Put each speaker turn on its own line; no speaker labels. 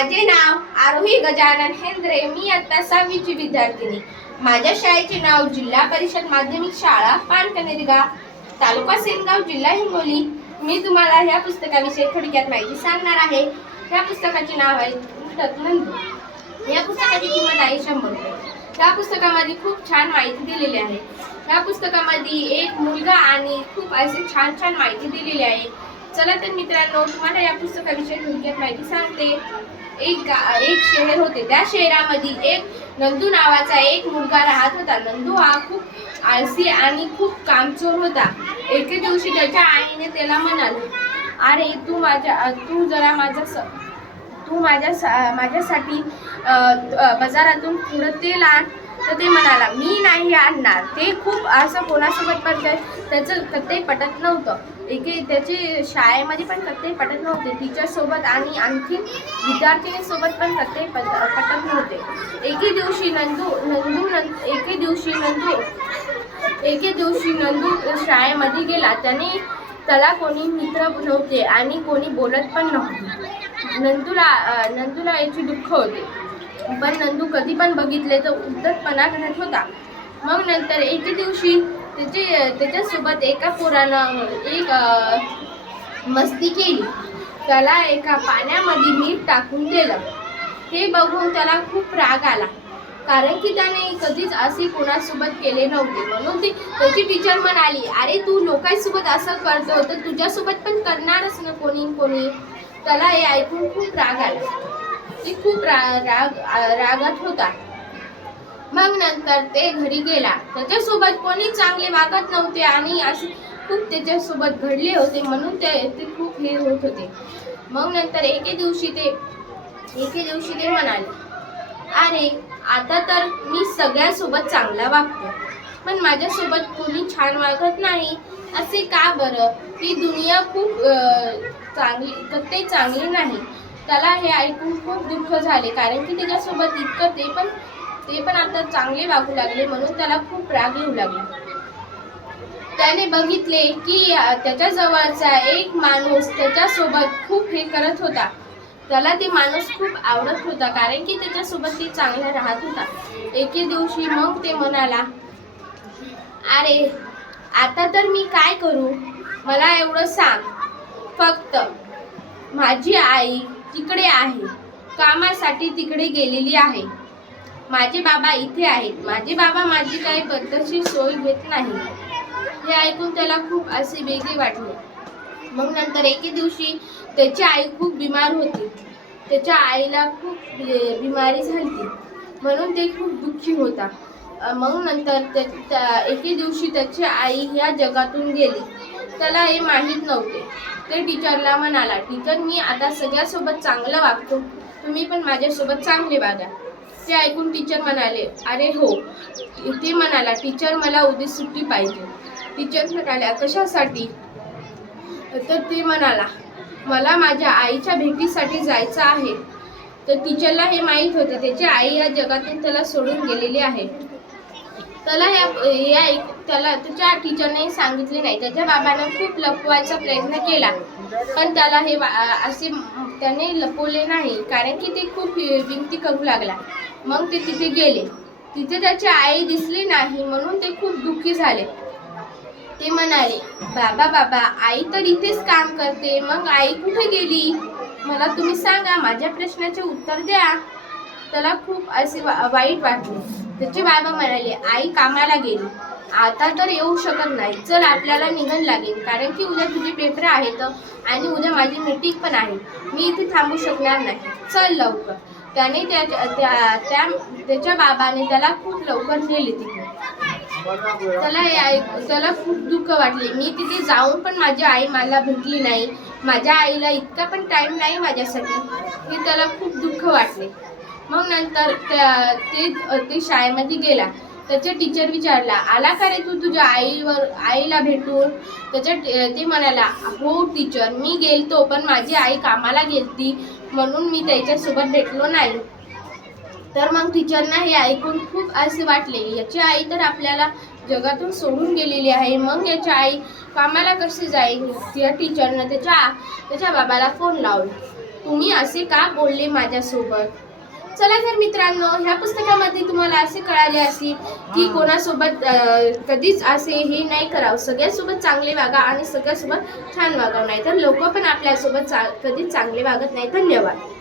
माझे नाव आरोही गजानन हेंद्रे. मी आता सहावीची विद्यार्थिनी. माझ्या शाळेचे नाव जिल्हा परिषद माध्यमिक शाळा पानकनेरगा तालुका सेनगाव जिल्हा हिंगोली. मी तुम्हाला ह्या पुस्तकाविषयी थोडक्यात माहिती सांगणार आहे. ह्या पुस्तकाचे नाव आहे उष्टत नंदू या पुस्तकाची किंमत आहे शंभर रुपये. पुस्तकामध्ये खूप छान माहिती दिलेली आहे. या पुस्तकामध्ये एक मुलगा आणि खूप असे छान छान माहिती दिलेली आहे. चला तर मित्रांनो तुम्हाला या पुस्तकाविषयी थोडक्यात माहिती सांगते. एक गा एक शहर होते. त्या शहरामध्ये एक नंदू नावाचा एक मुलगा राहत होता. नंदू हा खूप आळसी आणि खूप कामचोर होता. एके दिवशी त्याच्या आईने त्याला म्हणाल अरे तू माझ्या तू जरा माझा स तू माझ्या सा- माझ्यासाठी बाजारातून थोडं तेल आण. तर ते म्हणाला मी नाही आणणार. ते खूप असं कोणासोबत पण त्याचं ते पटत नव्हतं. एके त्याचे शाळेमध्ये पण कधी पटत नव्हते. टीचरसोबत आणि आणखी विद्यार्थिनीसोबत पण कधी पट पटत नव्हते. एके दिवशी नंदू नंदू नं एके दिवशी नंदू एके दिवशी नंदू शाळेमध्ये गेला. त्याने त्याला कोणी मित्र नव्हते आणि कोणी बोलत पण नव्हते. नंदूला नंदूला याची दुःख होते. पण नंदू कधी पण बघितले तर उद्धटपणा करत होता. मग नंतर एके दिवशी त्याचे त्याच्यासोबत एका पोरानं एक मस्ती केली. त्याला एका पाण्यामध्ये मीठ टाकून दिलं. हे बघून त्याला खूप राग आला. कारण की त्याने कधीच असे कोणासोबत केले नव्हते. म्हणून ती त्याची टीचर म्हणाली अरे तू लोकांसोबत असं करतो तर तुझ्यासोबत पण करणारच ना कोणी कोणी? त्याला हे ऐकून खूप राग आला. ती खूप रा राग रागात होता. मग नंतर ते घरी गेला. त्याच्यासोबत कोणी चांगले वागत नव्हते आणि असे खूप त्याच्यासोबत घडले होते म्हणून ते ते खूप हे होत होते. मग नंतर एके दिवशी ते एके दिवशी ते म्हणाले अरे आता तर मी सगळ्यासोबत चांगला वागतो. पण माझ्यासोबत कोणी छान वागत नाही. असे का बरं? ही दुनिया खूप चांगली ते चांगली नाही. त्याला हे ऐकून खूप दुःख झाले. कारण की त्याच्यासोबत इतकं ते पण ते पण आता चांगले वागू लागले म्हणून त्याला खूप राग येऊ लागला. त्याने बघितले की त्याच्या त्याच्याजवळचा एक माणूस त्याच्यासोबत खूप हे करत होता. त्याला ते माणूस खूप आवडत होता कारण की त्याच्यासोबत ते चांगला राहत होता. एके दिवशी मग ते म्हणाला अरे आता तर मी काय करू? मला एवढं सांग. फक्त माझी आई तिकडे आहे. कामासाठी तिकडे गेलेली आहे. माझे बाबा इथे आहेत. माझे बाबा माझी काही पद्धतशीर सोय घेत नाही. हे ऐकून त्याला खूप असे वेगळे वाटले. मग नंतर एके दिवशी त्याची आई खूप बिमार होती. त्याच्या आईला खूप बिमारी झाली. म्हणून ते खूप दुःखी होता. मग नंतर त्या- त्या- एके दिवशी त्याची आई ह्या जगातून गेली. त्याला हे माहीत नव्हते. ते टीचरला म्हणाला टीचर मी आता सगळ्यासोबत चांगलं वागतो. तुम्ही पण माझ्यासोबत चांगले वागा. ते ऐकून टीचर म्हणाले अरे हो. ते म्हणाला टीचर मला उद्या सुट्टी पाहिजे. टीचर म्हणाल्या कशासाठी? तर ते म्हणाला मला माझ्या आईच्या भेटीसाठी जायचं आहे. तर टीचरला हे माहीत होतं त्याची आई या जगातून त्याला सोडून गेलेली आहे. त्याला ह्या या त्याला त्याच्या टीचरने सांगितले नाही. त्याच्या बाबानं खूप लपवायचा प्रयत्न केला. पण त्याला हे वा- असे त्याने लपवले नाही कारण की ते खूप विनंती करू लागला. मग ते तिथे गेले. तिथे त्याची आई दिसली नाही म्हणून ते खूप दुःखी झाले. ते म्हणाले बाबा बाबा आई तर इथेच काम करते. मग आई कुठे गेली? मला तुम्ही सांगा माझ्या प्रश्नाचे उत्तर द्या. त्याला खूप असे वा- वाईट वाटले. त्याचे बाबा म्हणाले आई कामाला गेली. आता तर येऊ शकत नाही. चल आपल्याला निघण लागेल. कारण की उद्या तुझे पेपर आहेत आणि उद्या माझी मीटिंग पण आहे. मी इथे थांबू शकणार नाही. चल लवकर. त्याने त्याच्या त्या त्या- त्याच्या बाबाने त्याला खूप लवकर नेले तिथे. त्याला हे त्याला खूप दुःख वाटले. मी तिथे जाऊन पण माझी आई मला भेटली नाही. माझ्या आईला इतका पण टाईम नाही माझ्यासाठी. हे त्याला खूप दुःख वाटले. मग नंतर त्या- ते ते शाळेमध्ये गेला. त्याचे टीचर विचारला आला का रे तू तुझ्या आईवर आईला भेटून? त्याच्या ते म्हणाला हो टीचर मी गेलतो पण माझी आई कामाला गेलती म्हणून मी त्याच्यासोबत भेटलो नाही. तर मग टीचरना हे ऐकून खूप असे वाटले याची आई तर आपल्याला जगातून सोडून गेलेली आहे मग याची आई कामाला कशी जाईल? त्या टीचरनं त्याच्या त्याच्या बाबाला फोन लावला तुम्ही असे का बोलले माझ्यासोबत? चला तर मित्रांनो ह्या पुस्तकामध्ये तुम्हाला असे कळाले असेल की कोणासोबत कधीच असे हे नाही करावं. सगळ्यासोबत चांगले वागा आणि सगळ्यासोबत छान वागावं. नाही तर लोक पण आपल्यासोबत चा कधीच चांगले वागत नाही. धन्यवाद.